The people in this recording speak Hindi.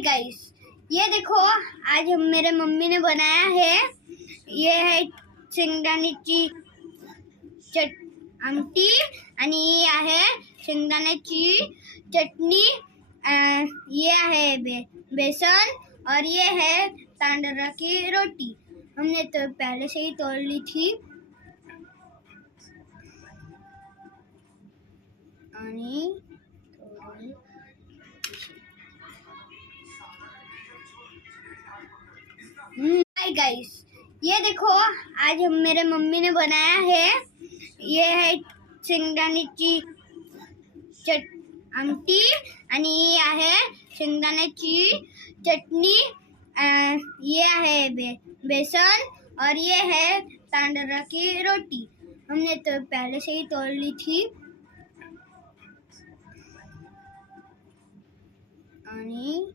गाइस, ये देखो आज मेरे मम्मी ने बनाया है। ये है शेंगदाण्याची आमटी आणि ये आहे शेंगदाण्याची चटनी। ये है बेसन और ये है तांदळा की रोटी। हमने तो पहले से ही तोड़ ली थी। हाय गाइस, ये देखो आज मेरे मम्मी ने बनाया है। ये है शेंगदाण्याची आमटी आणि ये आहे शेंगदाण्याची चटनी। ये है बेसन और ये है तांदळा की रोटी। हमने तो पहले से ही तोड़ ली थी। आणि